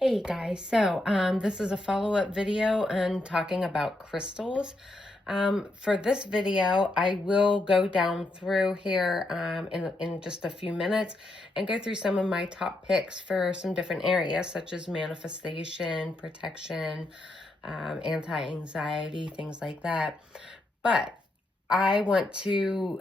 Hey guys, so this is a follow-up video and talking about crystals. For this video, I will go down through here in just a few minutes and go through some of my top picks for some different areas, such as manifestation, protection, anti-anxiety, things like that. But I want to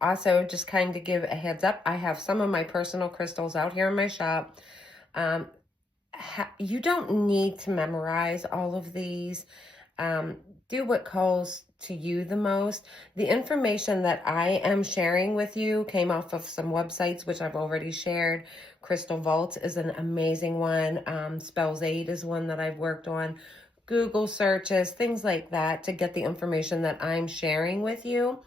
also just kind of give a heads up. I have some of my personal crystals out here in my shop. Um, you don't need to memorize all of these. Um, do what calls to you the most. The information that I am sharing with you came off of some websites, which I've already shared. Crystal Vault is an amazing one. Spells 8 is one that I've worked on. Google searches, things like that to get the information that I'm sharing with you.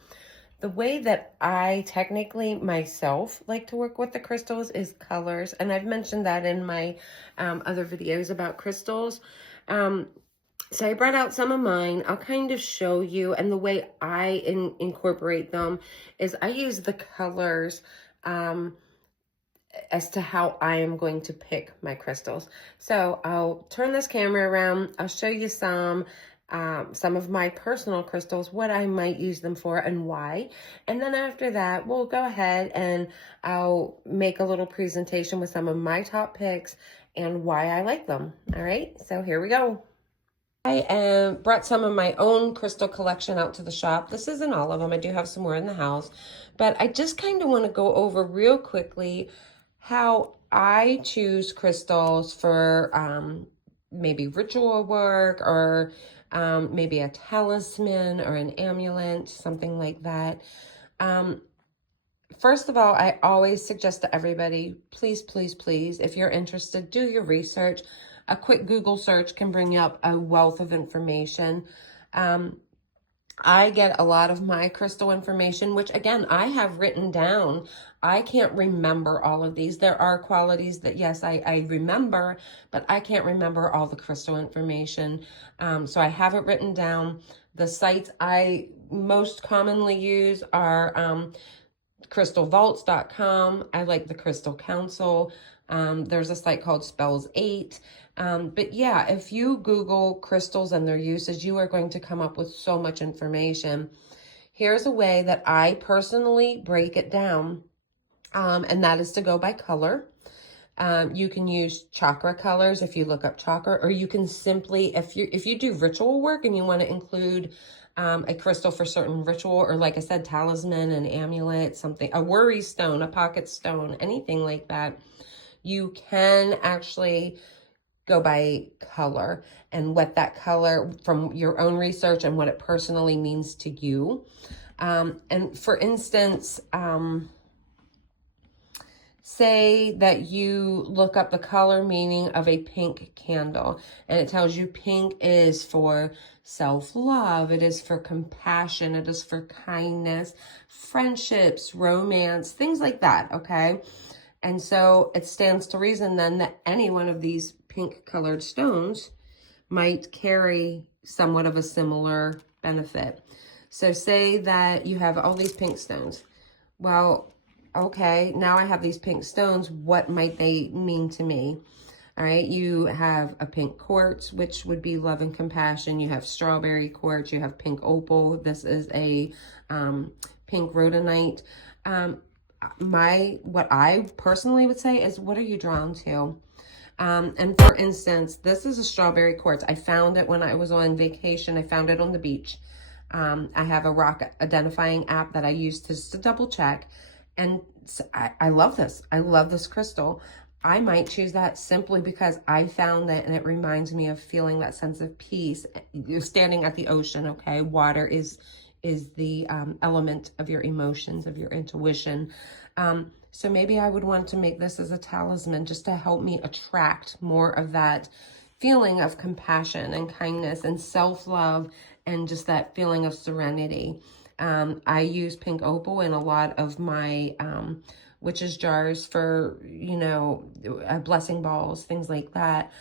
The way that I technically myself like to work with the crystals is colors. And I've mentioned that in my other videos about crystals. So I brought out some of mine. I'll kind of show you. And the way I incorporate them is I use the colors as to how I am going to pick my crystals. So I'll turn this camera around. I'll show you some of my personal crystals, what I might use them for and why. And then after that, we'll go ahead and I'll make a little presentation with some of my top picks and why I like them. All right, so here we go. I brought some of my own crystal collection out to the shop. This isn't all of them. I do have some more in the house. But I just kind of want to go over real quickly how I choose crystals for maybe ritual work or maybe a talisman or an amulet, something like that. First of all, I always suggest to everybody, please, please, please, if you're interested, do your research. A quick Google search can bring up a wealth of information. I get a lot of my crystal information, which again, I have written down. I can't remember all of these. There are qualities that, yes, I remember, but I can't remember all the crystal information. So I have it written down. The sites I most commonly use are crystalvaults.com. I like the Crystal Council. There's a site called Spells 8. But yeah, if you Google crystals and their uses, you are going to come up with so much information. Here's a way that I personally break it down, and that is to go by color. You can use chakra colors if you look up chakra, or you can simply, if you do ritual work and you want to include a crystal for certain ritual, or like I said, talisman, an amulet, something, a worry stone, a pocket stone, anything like that, you can actually go by color and what that color from your own research and what it personally means to you. And for instance, say that you look up the color meaning of a pink candle and it tells you pink is for self-love, it is for compassion, it is for kindness, friendships, romance, things like that, okay? And so it stands to reason then that any one of these pink colored stones might carry somewhat of a similar benefit. So say that you have all these pink stones. Well, okay, now I have these pink stones. What might they mean to me? All right, you have a pink quartz, which would be love and compassion. You have strawberry quartz. You have pink opal. This is a pink rhodonite. What I personally would say is, what are you drawn to? And for instance, this is a strawberry quartz. I found it when I was on vacation. I found it on the beach. I have a rock identifying app that I use to double check. And I love this. I love this crystal. I might choose that simply because I found it and it reminds me of feeling that sense of peace. You're standing at the ocean, okay? Water is the element of your emotions, of your intuition. So maybe I would want to make this as a talisman just to help me attract more of that feeling of compassion and kindness and self-love and just that feeling of serenity. I use pink opal in a lot of my witches jars for, blessing balls, things like that,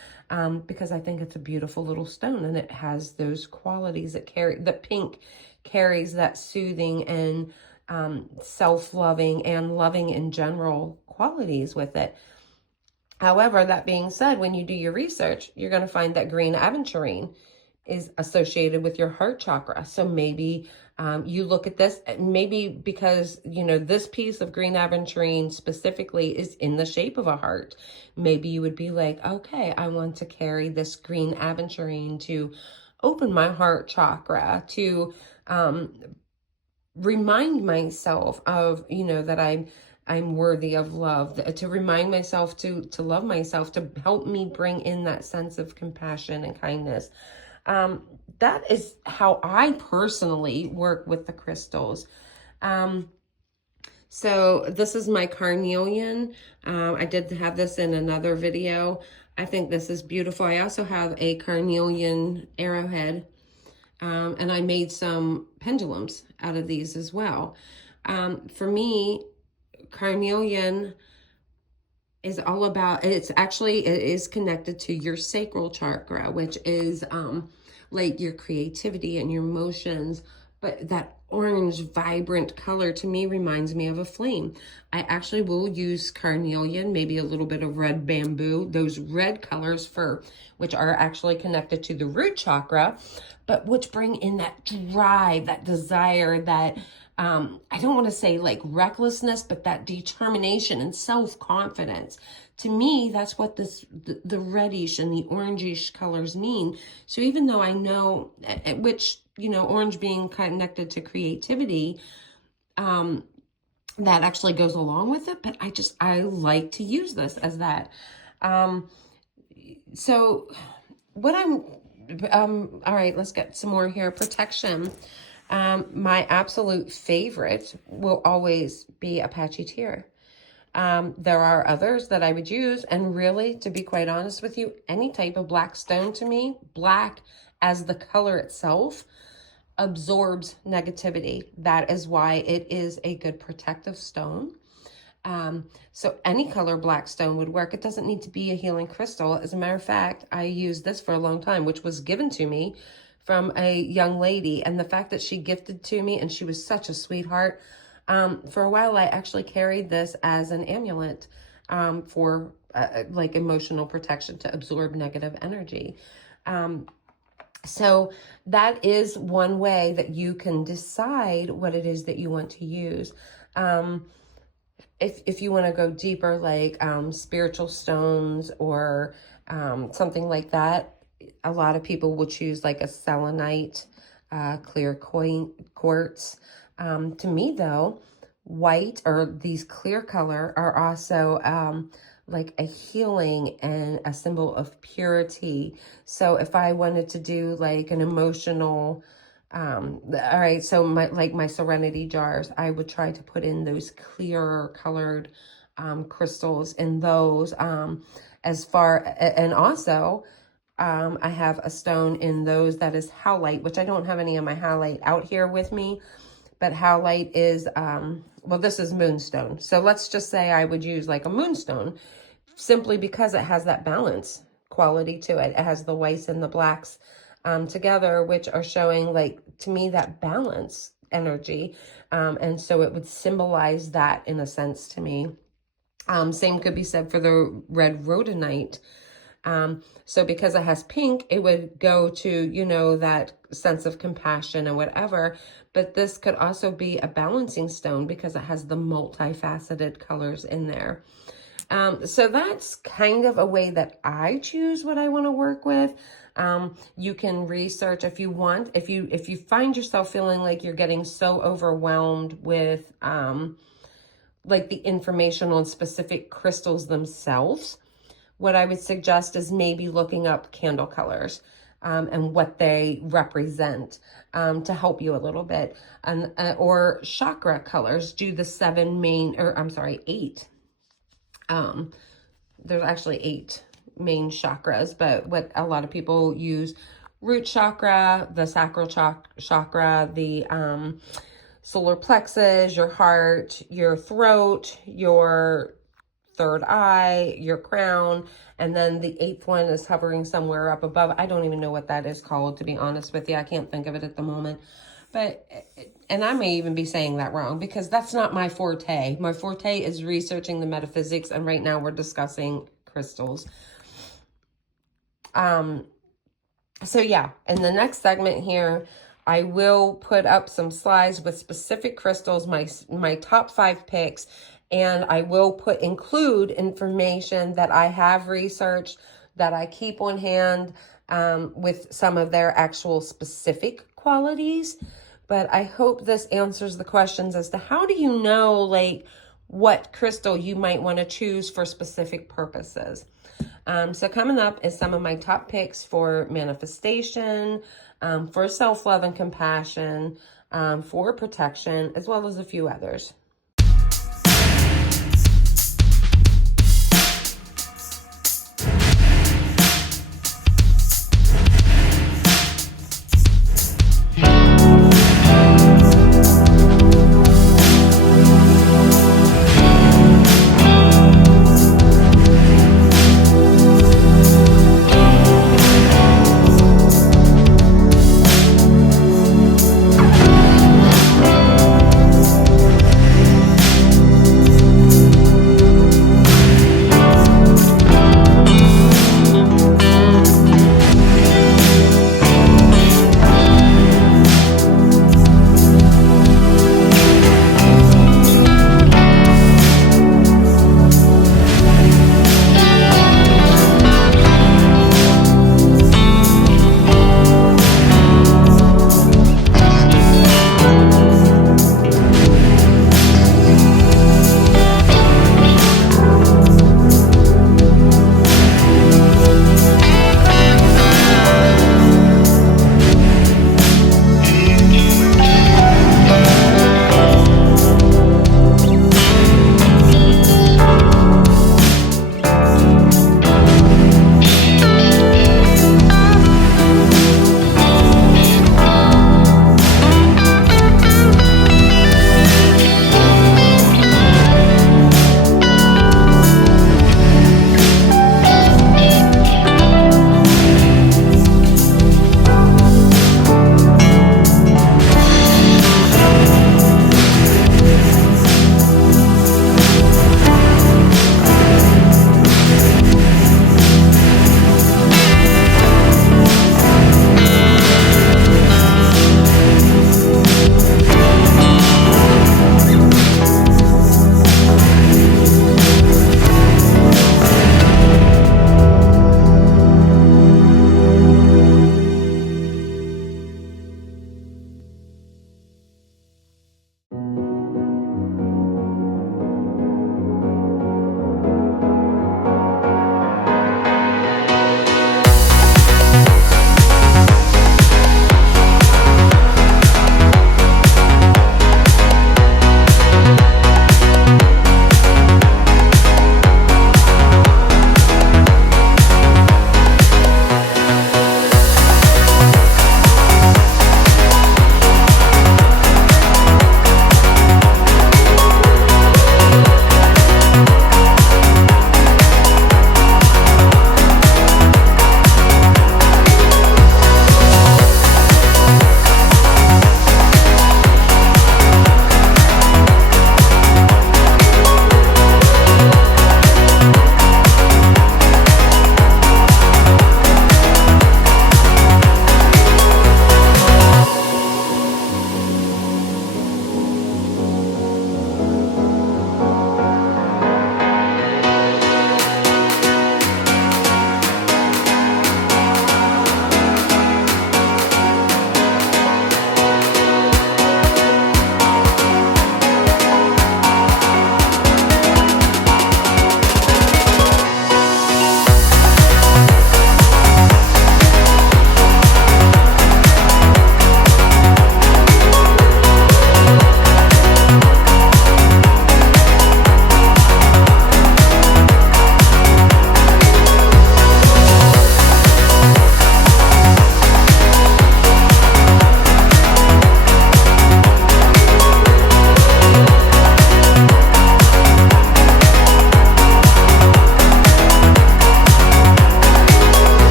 because I think it's a beautiful little stone and it has those qualities that pink carries, that soothing and self-loving and loving in general qualities with it. However, that being said, when you do your research, you're going to find that green aventurine is associated with your heart chakra. So maybe you look at this, maybe because, you know, this piece of green aventurine specifically is in the shape of a heart. Maybe you would be like, okay, I want to carry this green aventurine to open my heart chakra, to remind myself of, you know, that I'm worthy of love, to remind myself to love myself, to help me bring in that sense of compassion and kindness. That is how I personally work with the crystals. So this is my carnelian. I did have this in another video. I think this is beautiful. I also have a carnelian arrowhead. And I made some pendulums out of these as well. For me, carnelian is all about, it is connected to your sacral chakra, which is like your creativity and your emotions. But that orange vibrant color to me reminds me of a flame. I actually will use carnelian, maybe a little bit of red bamboo, those red colors which are actually connected to the root chakra, but which bring in that drive, that desire, that I don't want to say like recklessness, but that determination and self-confidence. To me, that's what the reddish and the orangish colors mean. So even though I know, which, you know, orange being connected to creativity, that actually goes along with it, but I like to use this as that. So what all right, let's get some more here. Protection. My absolute favorite will always be Apache Tear. There are others that I would use, and really, to be quite honest with you, any type of black stone to me, black as the color itself, absorbs negativity. That is why it is a good protective stone. So any color black stone would work. It doesn't need to be a healing crystal. As a matter of fact, I used this for a long time, which was given to me from a young lady. And the fact that she gifted to me, and she was such a sweetheart, for a while I actually carried this as an amulet for like emotional protection, to absorb negative energy. So that is one way that you can decide what it is that you want to use. If you want to go deeper, like spiritual stones or something like that, a lot of people will choose like a selenite, clear quartz. To me, though, white or these clear color are also like a healing and a symbol of purity. So if I wanted to do like an emotional, all right, so my serenity jars, I would try to put in those clearer colored crystals in those. And also I have a stone in those that is howlite, which I don't have any of my howlite out here with me, but howlite is well, this is moonstone. So let's just say I would use like a moonstone, simply because it has that balance quality to it. It has the whites and the blacks together, which are showing, like, to me, that balance energy. And so it would symbolize that in a sense to me. Same could be said for the red rhodonite. So because it has pink, it would go to, you know, that sense of compassion and whatever. But this could also be a balancing stone because it has the multifaceted colors in there. So that's kind of a way that I choose what I want to work with. You can research if you want. If you find yourself feeling like you're getting so overwhelmed with like the information on specific crystals themselves, what I would suggest is maybe looking up candle colors and what they represent to help you a little bit. And or chakra colors. Do the 8. There's actually 8 main chakras, but what a lot of people use: root chakra, the sacral chakra, the solar plexus, your heart, your throat, your third eye, your crown, and then the 8th one is hovering somewhere up above. I don't even know what that is called, to be honest with you. I can't think of it at the moment. But, and I may even be saying that wrong because that's not my forte. My forte is researching the metaphysics, and right now we're discussing crystals. So yeah, in the next segment here, I will put up some slides with specific crystals, my top 5 picks, and I will include information that I have researched, that I keep on hand, with some of their actual specific qualities. But I hope this answers the questions as to how do you know, like, what crystal you might want to choose for specific purposes. So coming up is some of my top picks for manifestation, for self-love and compassion, for protection, as well as a few others.